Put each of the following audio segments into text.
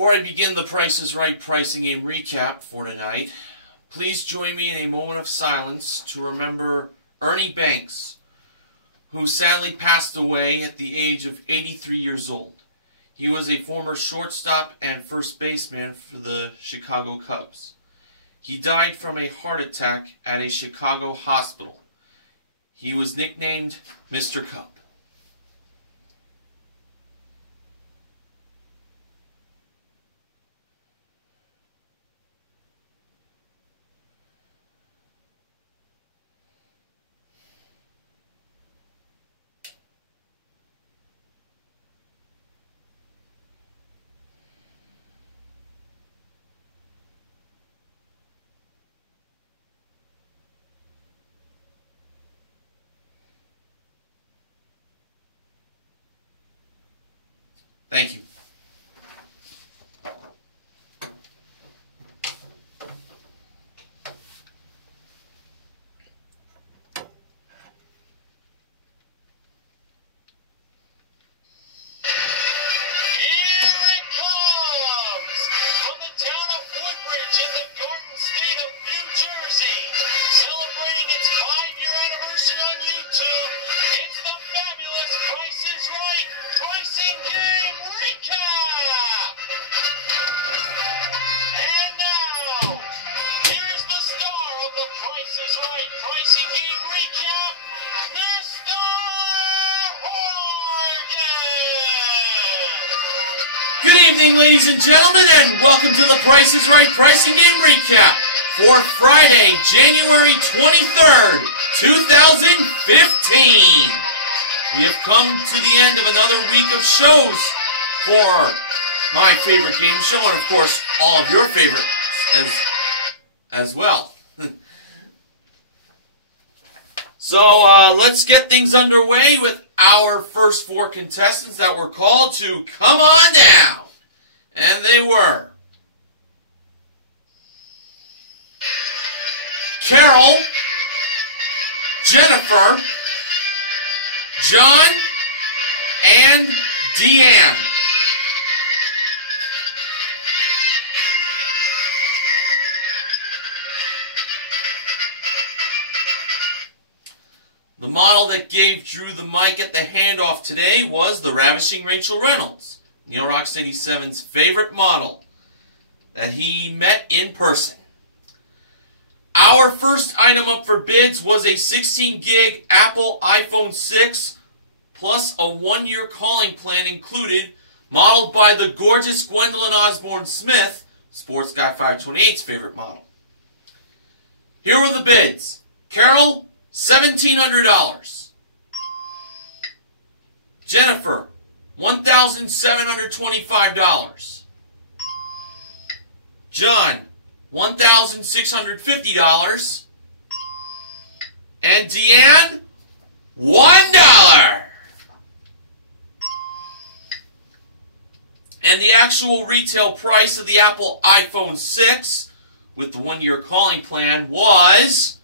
Before I begin the Price is Right pricing game recap for tonight, please join me in a moment of silence to remember Ernie Banks, who sadly passed away at the age of 83 years old. He was a former shortstop and first baseman for the Chicago Cubs. He died from a heart attack at a Chicago hospital. He was nicknamed Mr. Cub. Thank you. Good evening, ladies and gentlemen, and welcome to the Price is Right pricing game recap for Friday, January 23rd, 2015. We have come to the end of another week of shows for my favorite game show, and of course, all of your favorites as well. So, let's get things underway with our first four contestants that were called to come on down. And they were Carol, Jennifer, John, and Deanne. The model that gave Drew the mic at the handoff today was the ravishing Rachel Reynolds, Neil Rocks 87's favorite model that he met in person. Our first item up for bids was a 16 gig Apple iPhone 6 plus a 1-year calling plan included, modeled by the gorgeous Gwendolyn Osborne Smith, Sports Guy 528's favorite model. Here were the bids. Carol, $1,700. Jennifer, $1,725. John, $1,650. And Deanne, $1. And the actual retail price of the Apple iPhone 6 with the 1-year calling plan was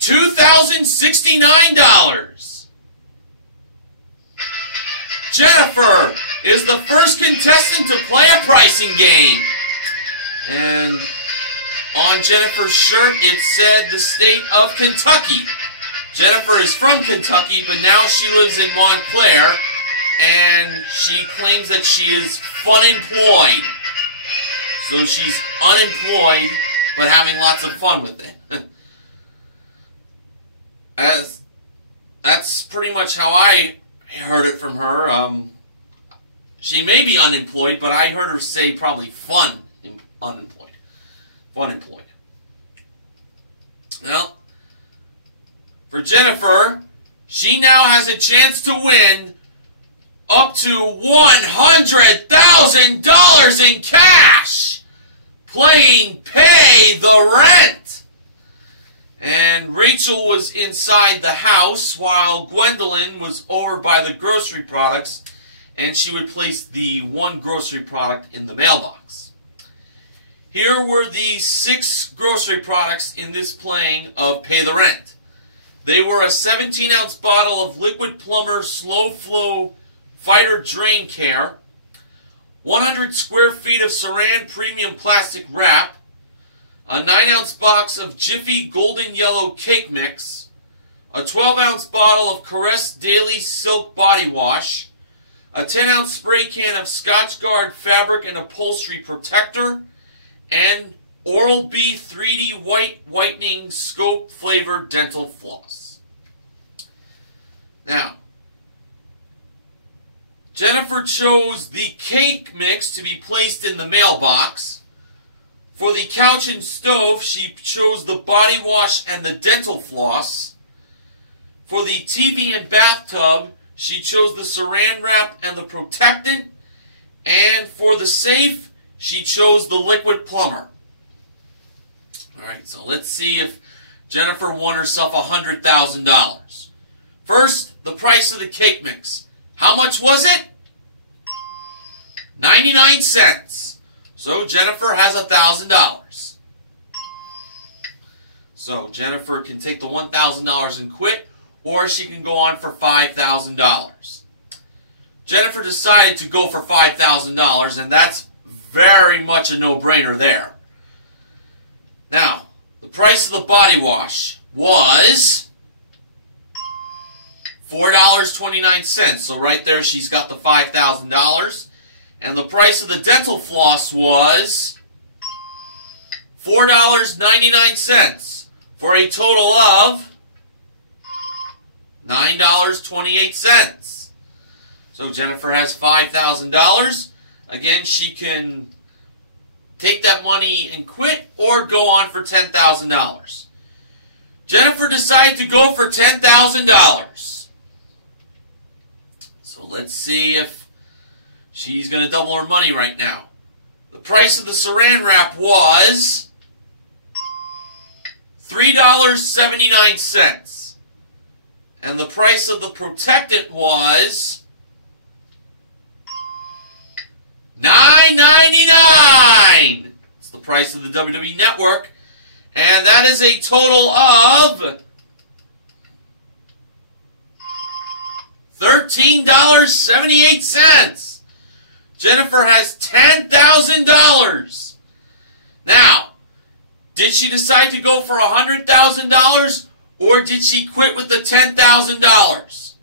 $2,069. Jennifer is the first contestant to play a pricing game. And on Jennifer's shirt it said the state of Kentucky. Jennifer is from Kentucky, but now she lives in Montclair, and she claims that she is funemployed. So she's unemployed, but having lots of fun with it. That's pretty much how I heard it from her. She may be unemployed, but I heard her say probably unemployed. Funemployed. Well, for Jennifer, she now has a chance to win up to $100,000 in cash playing Pay the Rent. And Rachel was inside the house while Gwendolyn was over by the grocery products, and she would place the one grocery product in the mailbox. Here were the 6 grocery products in this playing of Pay the Rent. They were a 17-ounce bottle of Liquid Plumber Slow Flow Fighter Drain Care, 100 square feet of Saran premium plastic wrap, a 9-ounce box of Jiffy Golden Yellow Cake Mix, a 12-ounce bottle of Caress Daily Silk Body Wash, a 10-ounce spray can of Scotchgard Fabric and Upholstery Protector, and Oral-B 3D White Whitening Scope Flavored Dental Floss. Now, Jennifer chose the cake mix to be placed in the mailbox. For the couch and stove, she chose the body wash and the dental floss. For the TV and bathtub, she chose the saran wrap and the protectant. And for the safe, she chose the liquid plumber. Alright, so let's see if Jennifer won herself $100,000. First, the price of the cake mix. How much was it? 99 cents. So Jennifer has $1,000. So Jennifer can take the $1,000 and quit, or she can go on for $5,000. Jennifer decided to go for $5,000, and that's very much a no-brainer there. Now, the price of the body wash was $4.29. So right there, she's got the $5,000. And the price of the dental floss was $4.99 for a total of $9.28. So Jennifer has $5,000. Again, she can take that money and quit or go on for $10,000. Jennifer decided to go for $10,000. So let's see if she's going to double her money right now. The price of the saran wrap was $3.79. And the price of the protectant was $9.99. It's the price of the WWE Network. And that is a total of $13.78. Jennifer has $10,000. Now, did she decide to go for $100,000 or did she quit with the $10,000?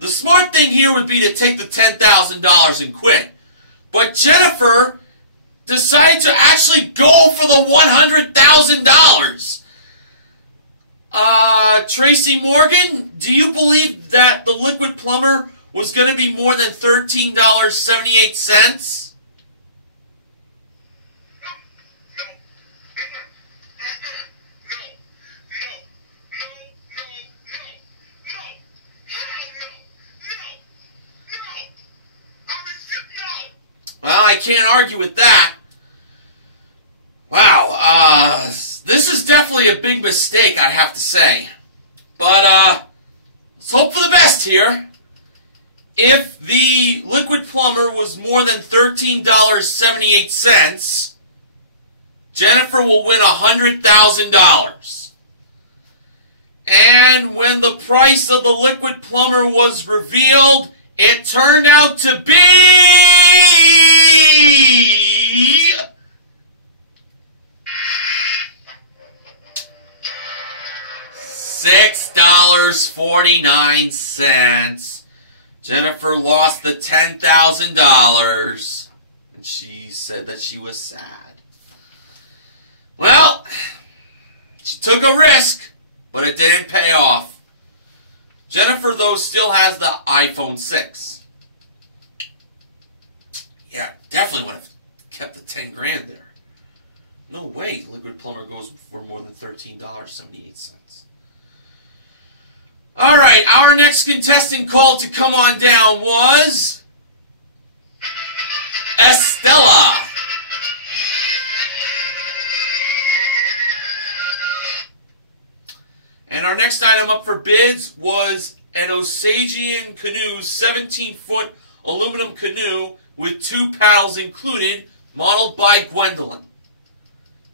The smart thing here would be to take the $10,000 and quit. But Jennifer decided to actually go for the $100,000. Tracy Morgan, do you believe that the liquid plumber was going to be more than $13.78? Well, I can't argue with that. Wow, this is definitely a big mistake, I have to say. But, let's hope for the best here. If the liquid plumber was more than $13.78, Jennifer will win $100,000. And when the price of the liquid plumber was revealed, it turned out to be $6.49. Jennifer lost the $10,000, and she said that she was sad. Well, she took a risk, but it didn't pay off. Jennifer, though, still has the iPhone 6. Yeah, definitely would have kept the 10 grand there. No way liquid plumber goes for more than $13.78. All right, our next contestant called to come on down was Estella. And our next item up for bids was an Osagian Canoe 17-foot aluminum canoe with 2 paddles included, modeled by Gwendolyn.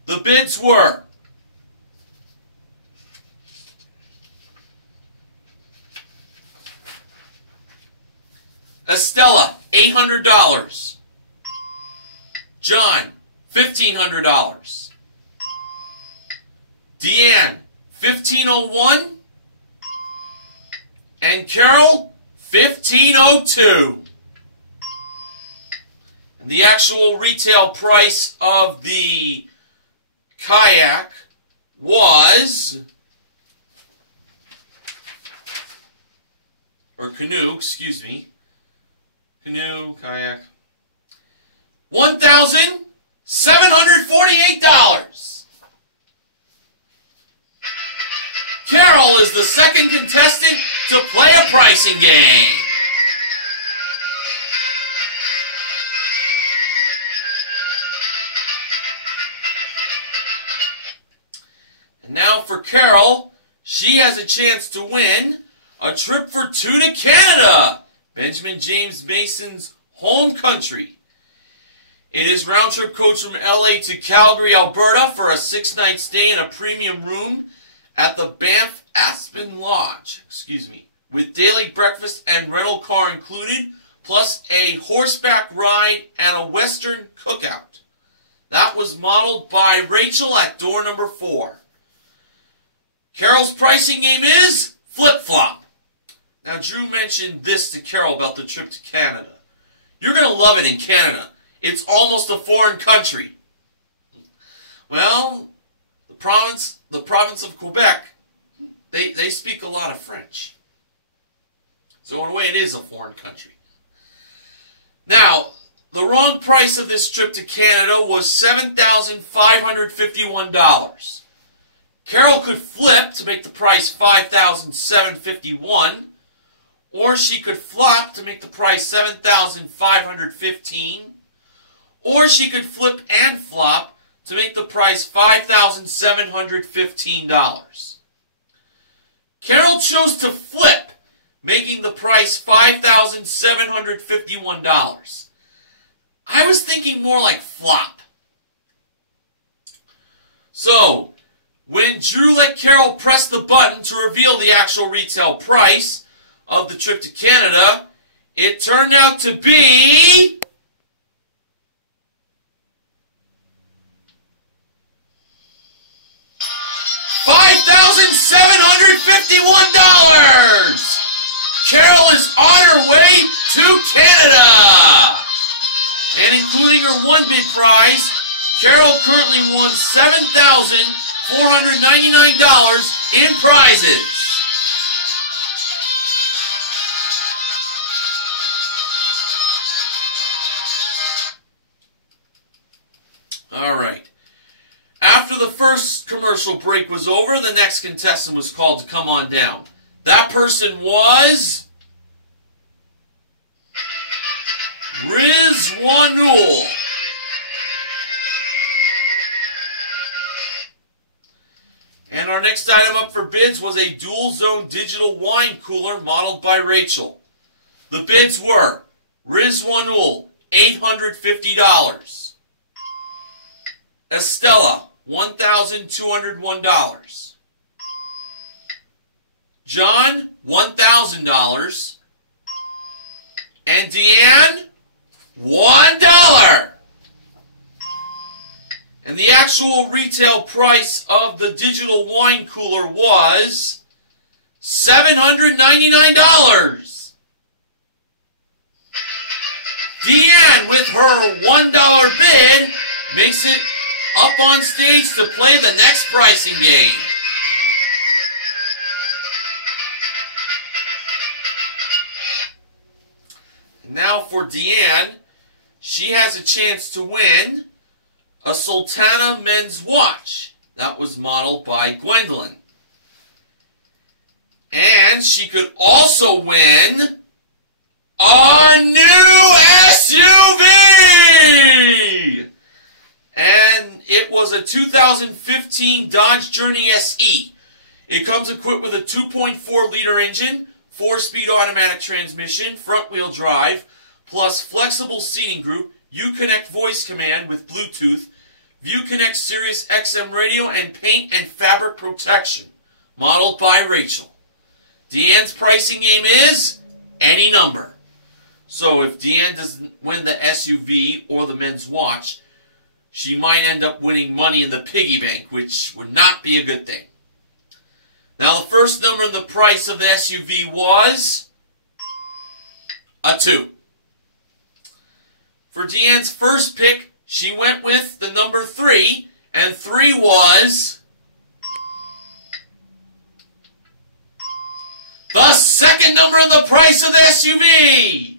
The bids were Estella, $800. John, $1,500. Deanne, $1,501. And Carol, $1,502. And the actual retail price of the kayak was, or canoe, excuse me, canoe, kayak, $1,748. Carol is the second contestant to play a pricing game. And now for Carol, she has a chance to win a trip for two to Canada, Benjamin James Mason's home country. It is round-trip coach from LA to Calgary, Alberta for a 6-night stay in a premium room at the Banff Aspen Lodge, with daily breakfast and rental car included, plus a horseback ride and a Western cookout. That was modeled by Rachel at door number 4. Carol's pricing game is flip-flop. Now, Drew mentioned this to Carol about the trip to Canada. You're going to love it in Canada. It's almost a foreign country. Well, the province of Quebec, they speak a lot of French. So in a way, it is a foreign country. Now, the wrong price of this trip to Canada was $7,551. Carol could flip to make the price $5,751, or she could flop to make the price $7,515, or she could flip and flop to make the price $5,715. Carol chose to flip, making the price $5,751. I was thinking more like flop. So, when Drew let Carol press the button to reveal the actual retail price of the trip to Canada, it turned out to be $5,751! Carol is on her way to Canada! And including her one bid prize, Carol currently won $7,499 in prizes. All right. After the first commercial break was over, the next contestant was called to come on down. That person was Rizwanul. And our next item up for bids was a dual-zone digital wine cooler modeled by Rachel. The bids were Rizwanul, $850. Estella, $1,201. John, $1,000. And Deanne, $1. And the actual retail price of the digital wine cooler was $799. Deanne, with her $1 bid, makes it up on stage to play the next pricing game. Now for Deanne, she has a chance to win a Sultana men's watch. That was modeled by Gwendolyn. And she could also win a new SUV! And it was a 2015 Dodge Journey SE. It comes equipped with a 2.4-liter engine, 4-speed automatic transmission, front-wheel drive, plus flexible seating group, Uconnect voice command with Bluetooth, ViewConnect Sirius XM radio, and paint and fabric protection, modeled by Rachel. Deanne's pricing game is any number. So if Deanne doesn't win the SUV or the men's watch, she might end up winning money in the piggy bank, which would not be a good thing. Now, the first number in the price of the SUV was a 2. For Deanne's first pick, she went with the number 3, and 3 was the second number in the price of the SUV.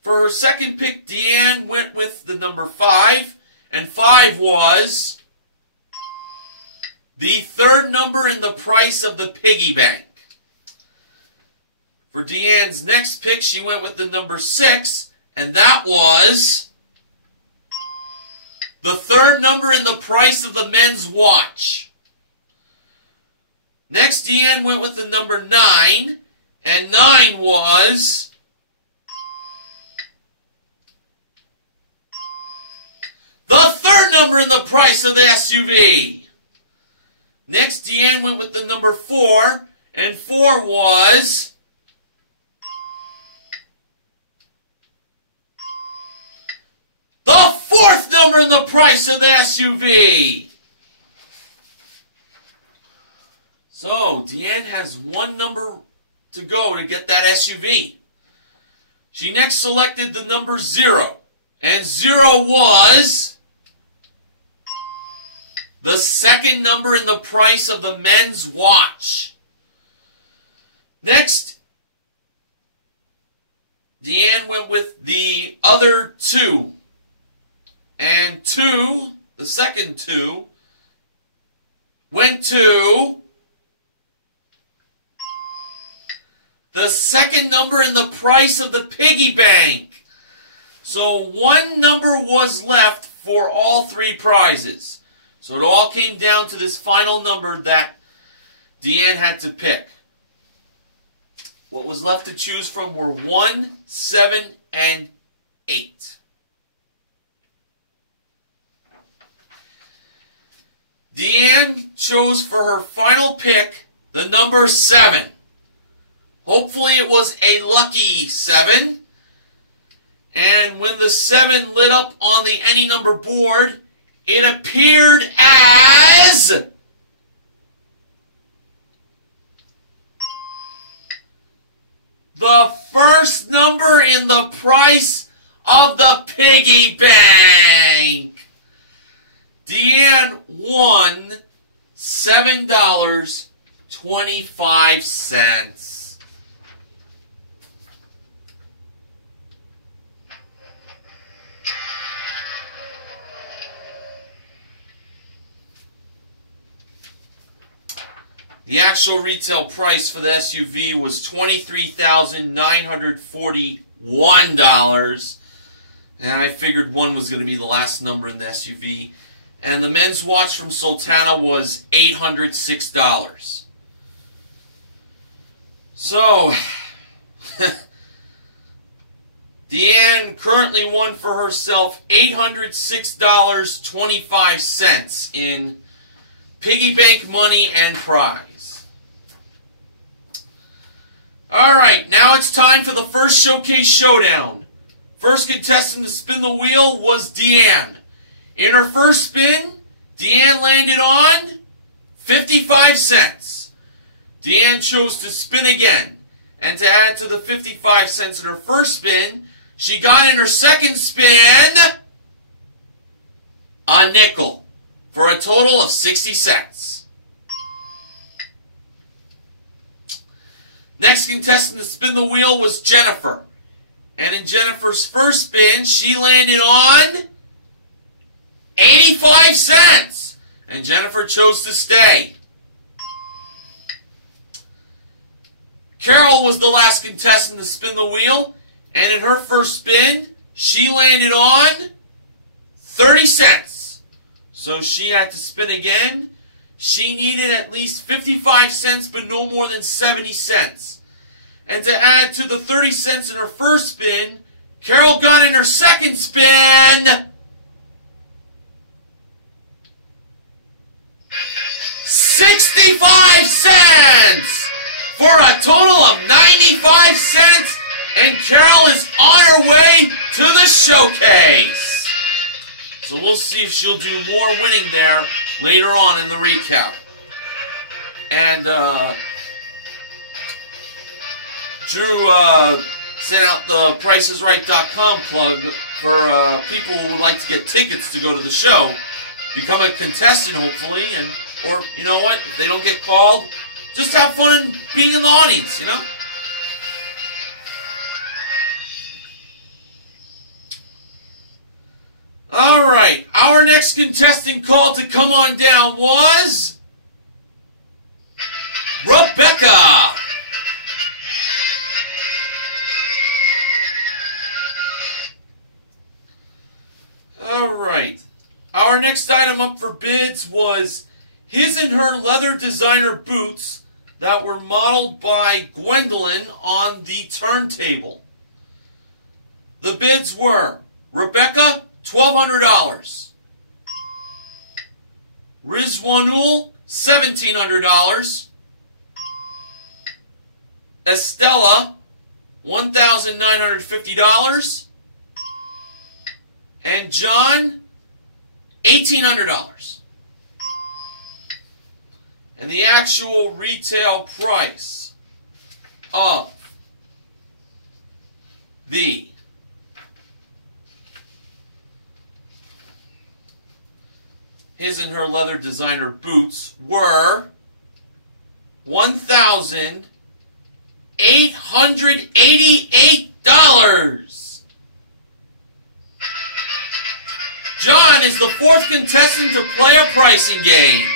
For her second pick, Deanne went with the number 5, and 5 was the third number in the price of the piggy bank. For Deanne's next pick, she went with the number 6, and that was the third number in the price of the men's watch. Next, Deanne went with the number 9, and 9 was the third number in the price of the SUV. Next, Deanne went with the number 4, and 4 was the fourth number in the price of the SUV. So, Deanne has one number to go to get that SUV. She next selected the number 0, and 0 was the second number in the price of the men's watch. Next, Deanne went with the other 2. And 2, the second 2, went to the second number in the price of the piggy bank. So one number was left for all 3 prizes. So it all came down to this final number that Deanne had to pick. What was left to choose from were 1, 7, and 8. Deanne chose for her final pick the number 7. Hopefully it was a lucky 7. And when the 7 lit up on the any number board, it appeared as the first number in the price of the piggy bank. Deanne won $7.25. The actual retail price for the SUV was $23,941. And I figured 1 was going to be the last number in the SUV. And the men's watch from Sultana was $806. So, Deanne currently won for herself $806.25 in piggy bank money and prize. Alright, now it's time for the first showcase showdown. First contestant to spin the wheel was Deanne. In her first spin, Deanne landed on 55 cents. Deanne chose to spin again. And to add to the 55 cents in her first spin, she got in her second spin a nickel for a total of 60 cents. Next contestant to spin the wheel was Jennifer. And in Jennifer's first spin, she landed on 85 cents. And Jennifer chose to stay. Carol was the last contestant to spin the wheel. And in her first spin, she landed on 30 cents. So she had to spin again. She needed at least 55 cents, but no more than 70 cents. And to add to the 30 cents in her first spin, Carol got in her second spin 65 cents for a total of 95 cents, and Carol is on her way to the showcase. So we'll see if she'll do more winning there later on in the recap. And Drew sent out the PricesRight.com plug for people who would like to get tickets to go to the show. Become a contestant, hopefully, or you know what, if they don't get called, just have fun being in the audience, you know? Alright, our next contestant called to come on down was Rebecca. Alright, our next item up for bids was his and her leather designer boots that were modeled by Gwendolyn on the turntable. The bids were Rebecca, $1,200. Rizwanul, $1,700. Estella, $1,950. And John, $1,800. And the actual retail price of the his and her leather designer boots were $1,888. John is the fourth contestant to play a pricing game.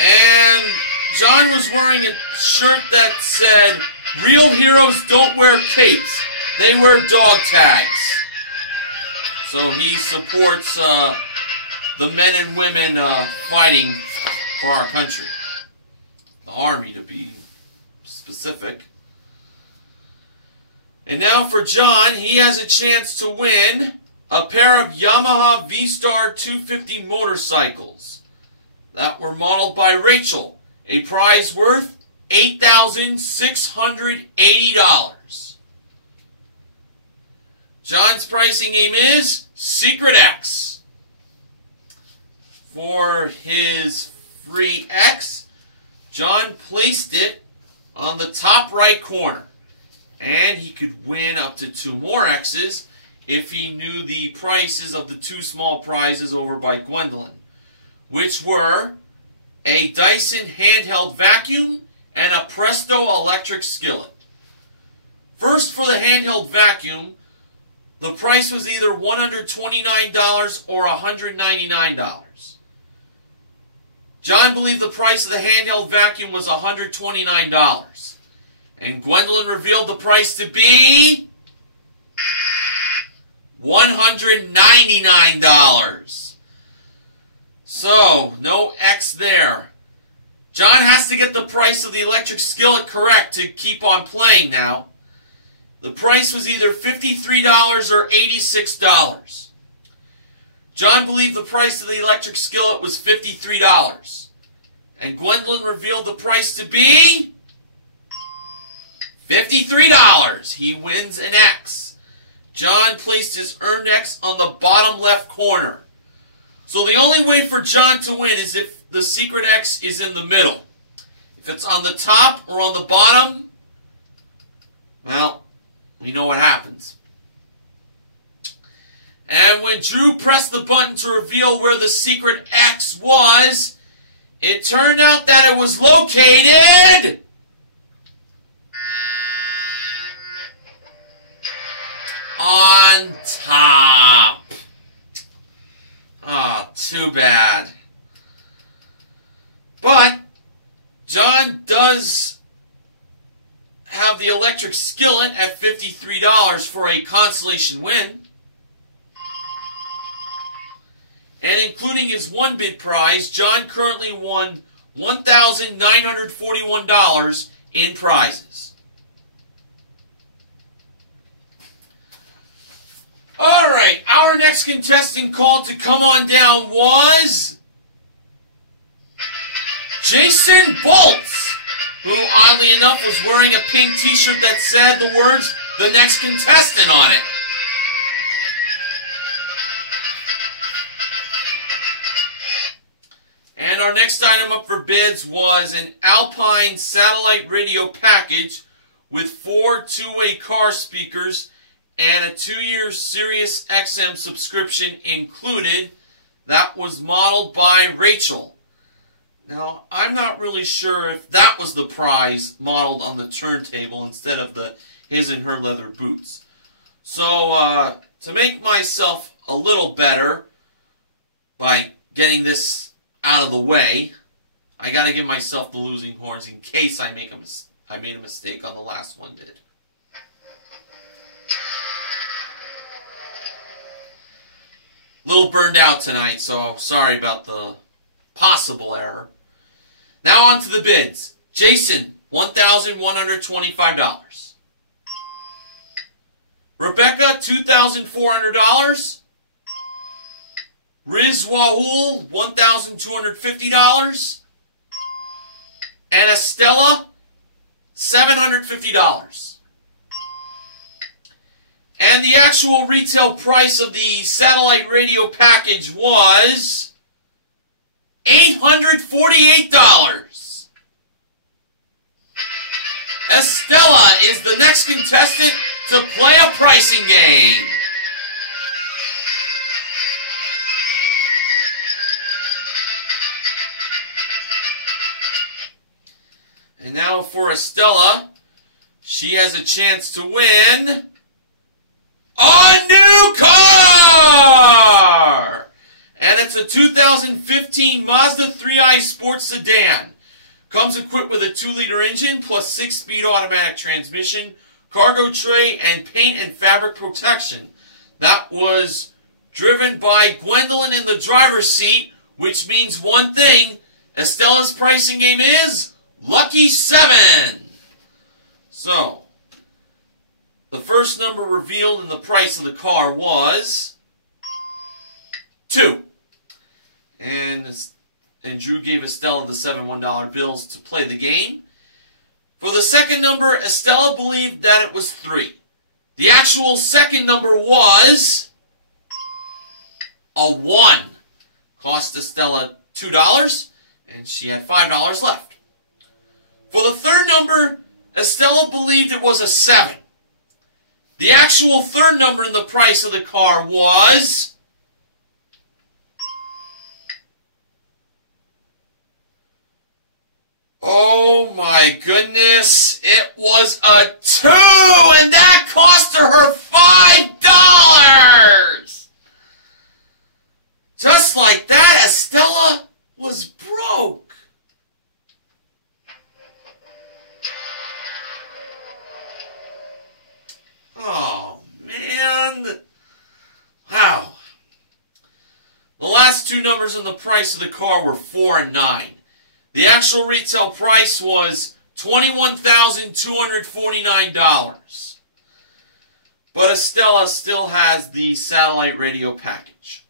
And John was wearing a shirt that said, "Real heroes don't wear capes, they wear dog tags." So he supports the men and women fighting for our country. The Army, to be specific. And now for John, he has a chance to win a pair of Yamaha V-Star 250 motorcycles that were modeled by Rachel, a prize worth $8,680. John's pricing game is Secret X. For his free X, John placed it on the top right corner, and he could win up to 2 more X's if he knew the prices of the 2 small prizes over by Gwendolyn, which were a Dyson handheld vacuum and a Presto electric skillet. First, for the handheld vacuum, the price was either $129 or $199. John believed the price of the handheld vacuum was $129. And Gwendolyn revealed the price to be $199. So, no X there. John has to get the price of the electric skillet correct to keep on playing now. The price was either $53 or $86. John believed the price of the electric skillet was $53. And Gwendolyn revealed the price to be $53. He wins an X. John placed his earned X on the bottom left corner. So the only way for John to win is if the secret X is in the middle. If it's on the top or on the bottom, well, we know what happens. And when Drew pressed the button to reveal where the secret X was, it turned out that it was located on top. Ah, too bad. But John does have the electric skillet at $53 for a consolation win. And including his one bid prize, John currently won $1,941 in prizes. Alright, our next contestant called to come on down was Jason Bolts, who oddly enough was wearing a pink t-shirt that said the words, "The Next Contestant" on it. our next item up for bids was an Alpine satellite radio package with 4 two-way car speakers and a 2-year Sirius XM subscription included. That was modeled by Rachel. Now, I'm not really sure if that was the prize modeled on the turntable instead of his and her leather boots. So, to make myself a little better by getting this out of the way, I got to give myself the losing horns in case I made a mistake on the last one bid. A little burned out tonight, so sorry about the possible error. Now on to the bids. Jason, $1,125. Rebecca, $2,400. Riz Wahul, $1,250. And Estella, $750. And the actual retail price of the satellite radio package was $848. Estella is the next contestant to play a pricing game. And now for Estella, she has a chance to win a new car! And it's a 2015 Mazda 3i Sports Sedan. Comes equipped with a 2-liter engine plus 6-speed automatic transmission, cargo tray, and paint and fabric protection. That was driven by Gwendolyn in the driver's seat, which means one thing. Estella's pricing game is Lucky 7. So, the first number revealed in the price of the car was 2. And Drew gave Estella the 7 $1 bills to play the game. For the second number, Estella believed that it was 3. The actual second number was a 1. Cost Estella $2, and she had $5 left. For the third number, Estella believed it was a 7. The actual third number in the price of the car was oh my goodness, it was a 2, and that cost her $5! Just like that, Estella was broke. Oh, man. Wow. The last 2 numbers in the price of the car were 4 and 9. The actual retail price was $21,249. But Estella still has the satellite radio package.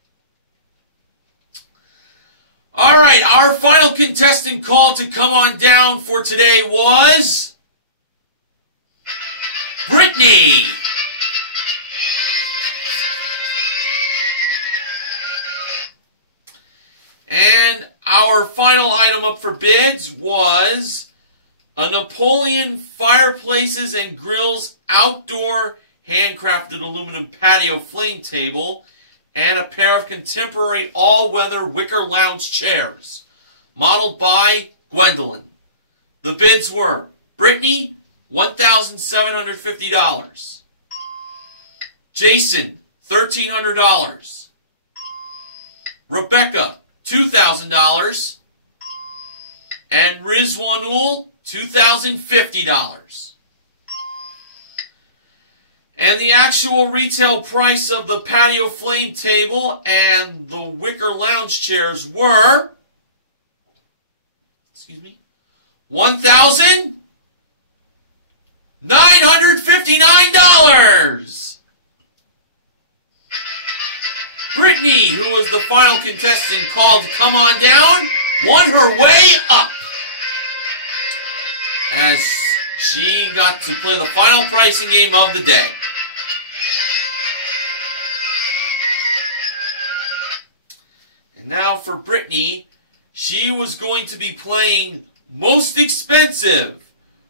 Alright, our final contestant call to come on down for today was Brittany. And our final item up for bids was a Napoleon Fireplaces and Grills outdoor handcrafted aluminum patio flame table and a pair of contemporary all-weather wicker lounge chairs, modeled by Gwendolyn. The bids were Brittany, $1,750. Jason, $1,300. Rebecca, $2,000. And Rizwanul, $2,050. And the actual retail price of the patio flame table and the wicker lounge chairs were, $1,959. Brittany, who was the final contestant called to come on down, won her way up, as she got to play the final pricing game of the day. And now for Brittany, she was going to be playing most expensive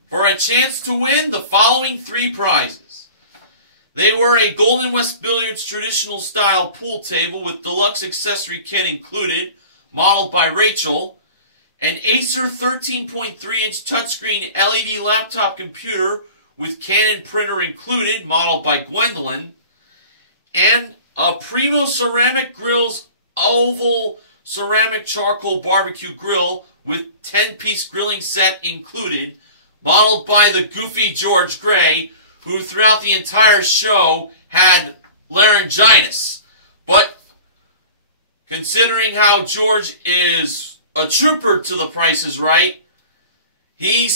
for a chance to win the following 3 prizes. They were a Golden West Billiards traditional style pool table with deluxe accessory kit included, modeled by Rachel, an Acer 13.3-inch touchscreen LED laptop computer with Canon printer included, modeled by Gwendolyn, and a Primo Ceramic Grill's oval ceramic charcoal barbecue grill with 10-piece grilling set included, modeled by the goofy George Gray, who throughout the entire show had laryngitis. But considering how George is a trooper to The Price is Right, he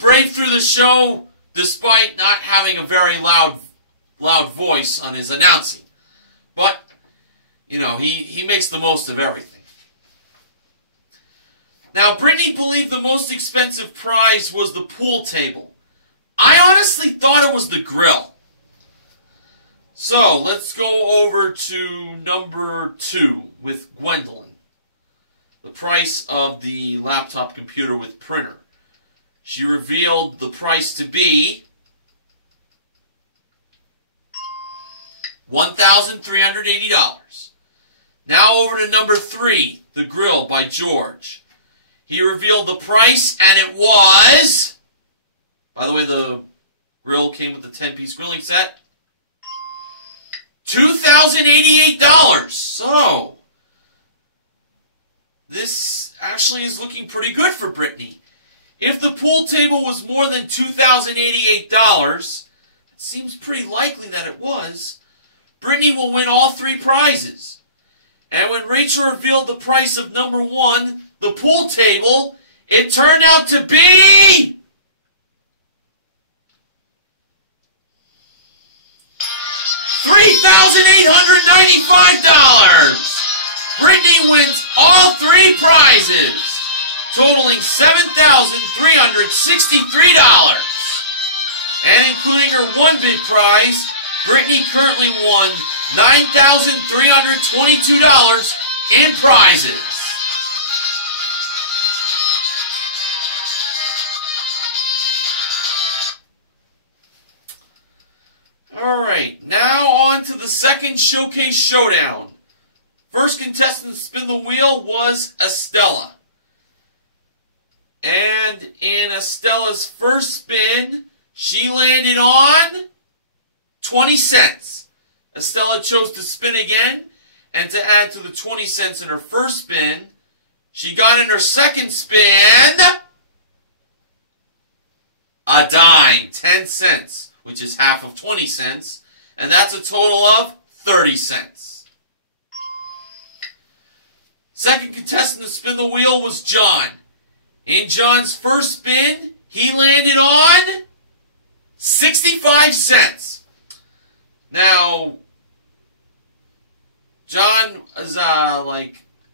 braved through the show despite not having a very loud voice on his announcing. But, you know, he makes the most of everything. Now, Brittany believed the most expensive prize was the pool table. I honestly thought it was the grill. So, let's go over to number 2 with Gwendolyn. The price of the laptop computer with printer. She revealed the price to be $1,380. Now over to number 3, the grill by George. He revealed the price, and it was, by the way, the grill came with the 10-piece grilling set, $2,088. So, this actually is looking pretty good for Brittany. If the pool table was more than $2,088, it seems pretty likely that it was, Brittany will win all 3 prizes. And when Rachel revealed the price of number 1, the pool table, it turned out to be $3,895. Brittany wins all 3 prizes, totaling $7,363. And including her 1 bid prize, Brittany currently won $9,322 in prizes. Alright, now on to the second showcase showdown. First contestant to spin the wheel was Estella. And in Estella's first spin, she landed on 20 cents. Estella chose to spin again, and to add to the 20 cents in her first spin, she got in her second spin a dime, 10 cents, which is half of 20 cents, and that's a total of 30 cents. Second contestant to spin the wheel was John. In John's first spin, he landed on 65 cents. Now, John was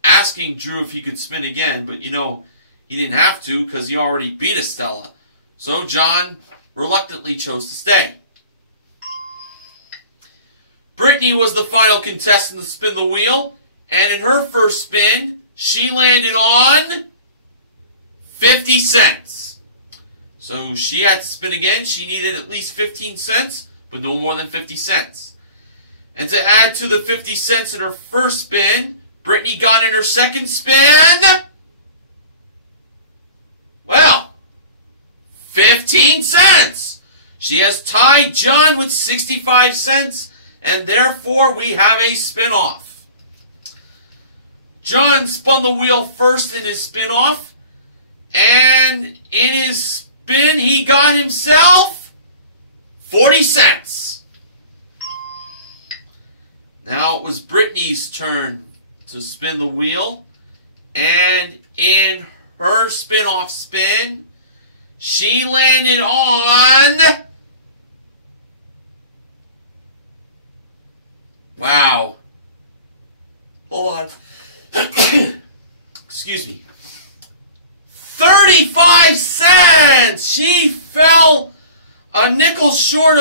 asking Drew if he could spin again, but you know, he didn't have to because he already beat Estella. So John reluctantly chose to stay. Brittany was the final contestant to spin the wheel, and in her first spin, she landed on 50 cents. So she had to spin again. She needed at least 15 cents, but no more than 50 cents. And to add to the 50 cents in her first spin, Brittany got in her second spin, well, 15 cents. She has tied John with 65 cents, and therefore we have a spin-off. John spun the wheel first in his spin-off, and in his spin he got himself 40 cents. Now it was Brittany's turn to spin the wheel, and in her spin-off spin, she landed on, wow, hold on, excuse me, 35 cents! She fell a nickel short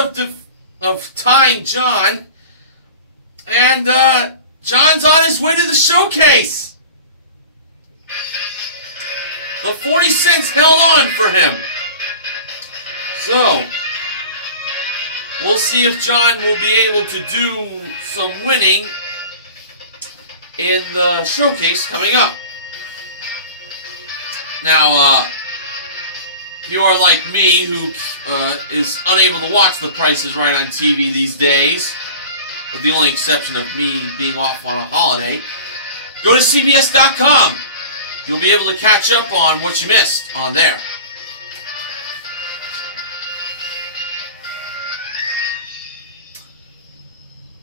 of tying John, and John's on his way to the showcase. The 40 cents held on for him. So, we'll see if John will be able to do some winning in the showcase coming up. Now, if you are like me, who is unable to watch The Price is Right on TV these days, with the only exception of me being off on a holiday, go to CBS.com. You'll be able to catch up on what you missed on there.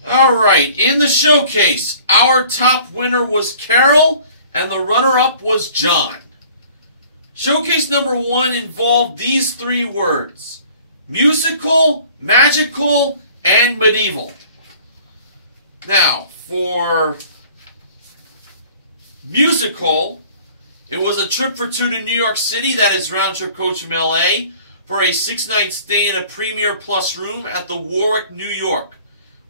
Alright, in the showcase, our top winner was Carol, and the runner-up was John. Showcase number 1 involved these 3 words: musical, magical, and medieval. Now, for musical, it was a trip for 2 to New York City, that is round-trip coach from LA, for a 6-night stay in a Premier Plus room at the Warwick, New York,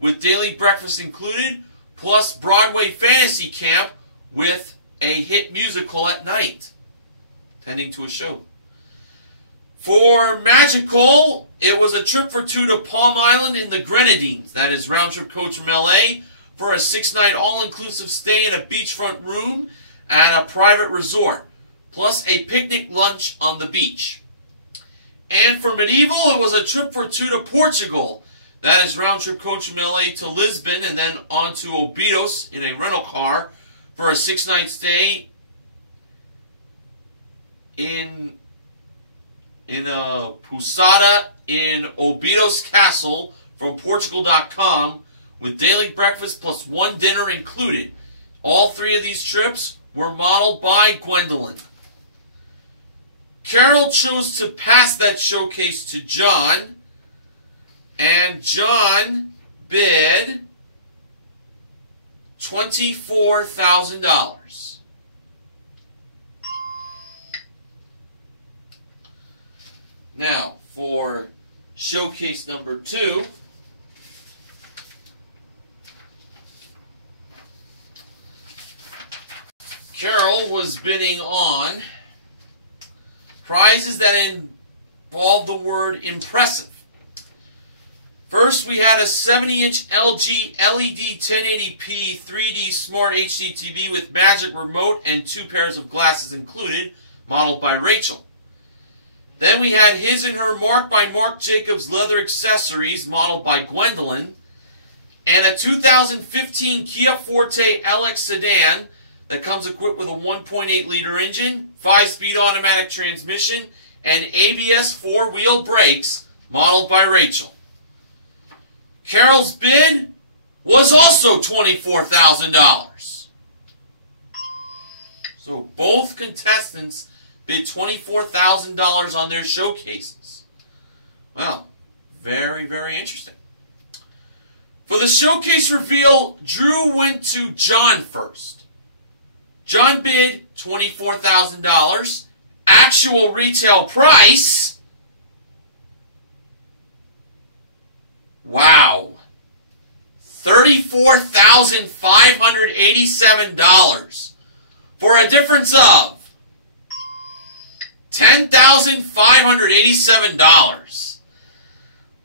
with daily breakfast included, plus Broadway Fantasy Camp with a hit musical at night, tending to a show. For magical, it was a trip for 2 to Palm Island in the Grenadines, that is round-trip coach from LA, for a 6-night all-inclusive stay in a beachfront room at a private resort, plus a picnic lunch on the beach. And for medieval, it was a trip for 2 to Portugal, that is round-trip coach from LA to Lisbon and then on to Obidos in a rental car for a 6-night stay in Pousada in Obidos Castle from Portugal.com, with daily breakfast plus 1 dinner included. All 3 of these trips were modeled by Gwendolyn. Carol chose to pass that showcase to John, and John bid $24,000. Now, for showcase number 2, Carol was bidding on prizes that involved the word impressive. First, we had a 70-inch LG LED 1080p 3D Smart HD TV with Magic Remote and 2 pairs of glasses included, modeled by Rachel. Then we had his and her Mark by Marc Jacobs leather accessories, modeled by Gwendolyn, and a 2015 Kia Forte LX sedan that comes equipped with a 1.8-liter engine, 5-speed automatic transmission, and ABS 4-wheel brakes, modeled by Rachel. Carol's bid was also $24,000. So both contestants bid $24,000 on their showcases. Well, very, very interesting. For the showcase reveal, Drew went to John first. John bid $24,000. Actual retail price, wow, $34,587 for a difference of $10,587.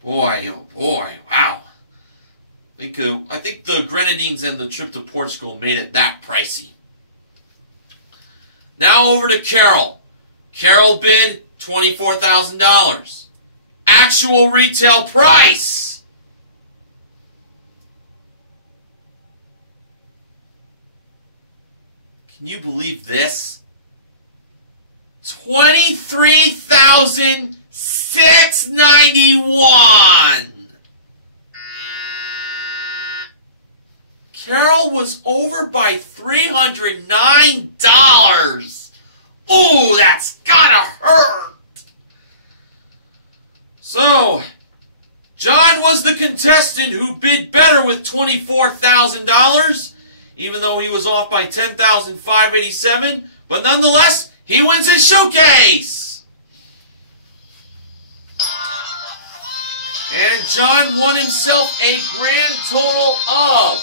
Boy, oh boy, wow. I think the Grenadines and the trip to Portugal made it that pricey. Now over to Carol. Carol bid $24,000. Actual retail price, can you believe this? $23,691. Carol was over by $309. Ooh, that's gotta hurt. So, John was the contestant who bid better with $24,000, even though he was off by $10,587. But nonetheless, he wins his showcase. And John won himself a grand total of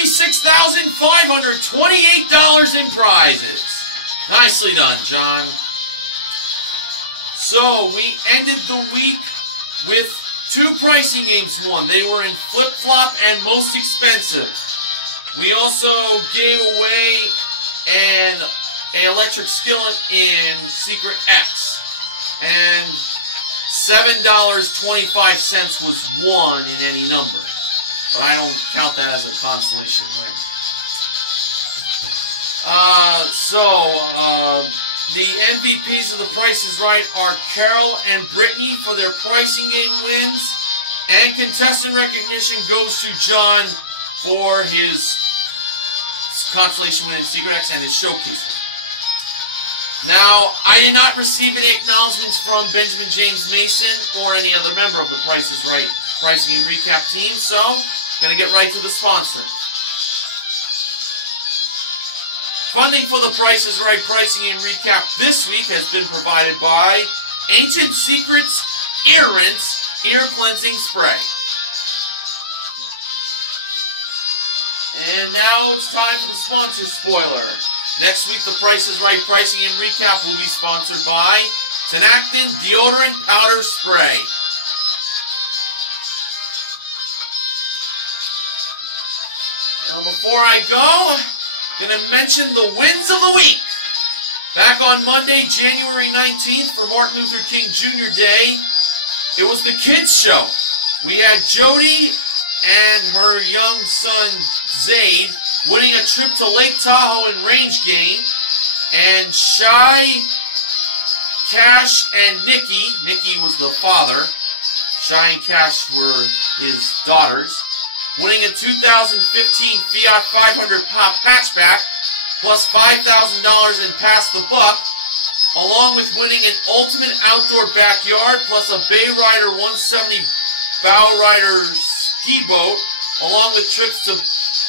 $36,528 in prizes. Nicely done, John. So, we ended the week with 2 pricing games won. They were in flip-flop and most expensive. We also gave away an electric skillet in Secret X. And $7.25 was won in any number. But I don't count that as a consolation win. The MVPs of The Price is Right are Carol and Brittany for their pricing game wins. And contestant recognition goes to John for his consolation win in Secret X and his showcase win. Now, I did not receive any acknowledgments from Benjamin James Mason or any other member of The Price is Right pricing and recap team, so I'm going to get right to the sponsor. Funding for The Price is Right pricing and recap this week has been provided by Ancient Secrets Ear Rinse Ear Cleansing Spray. And now it's time for the sponsor spoiler. Next week, The Price is Right pricing and recap will be sponsored by Tenactin Deodorant Powder Spray. Now, before I go, I'm going to mention the wins of the week. Back on Monday, January 19th, for Martin Luther King Jr. Day, it was the kids' show. We had Jody and her young son, Zaid, winning a trip to Lake Tahoe and range game, and Shy, Cash, and Nikki was the father, Shy and Cash were his daughters, winning a 2015 Fiat 500 Pop hatchback, plus $5,000 in Pass the Buck, along with winning an ultimate outdoor backyard, plus a Bay Rider 170 Bow Rider ski boat, along with trips to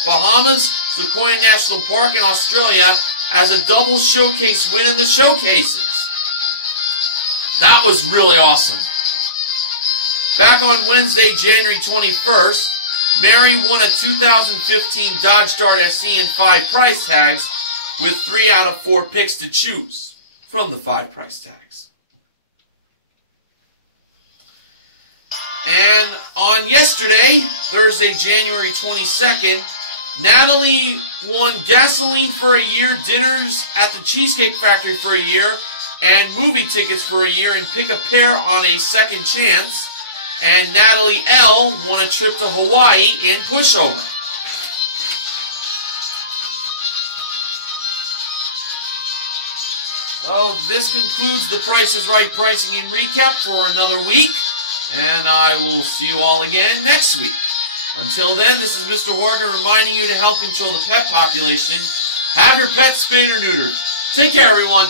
Bahamas, Sequoia National Park, and Australia as a double showcase win in the showcases. That was really awesome. Back on Wednesday, January 21st, Mary won a 2015 Dodge Dart SE and 5 price tags with 3 out of 4 picks to choose from the 5 price tags. And on yesterday, Thursday, January 22nd, Natalie won gasoline for a year, dinners at the Cheesecake Factory for a year, and movie tickets for a year, and pick a pair on a second chance. And Natalie L. won a trip to Hawaii in pushover. So this concludes The Price is Right pricing and recap for another week. And I will see you all again next week. Until then, this is Mr. Horgan reminding you to help control the pet population. Have your pets spayed or neutered. Take care, everyone.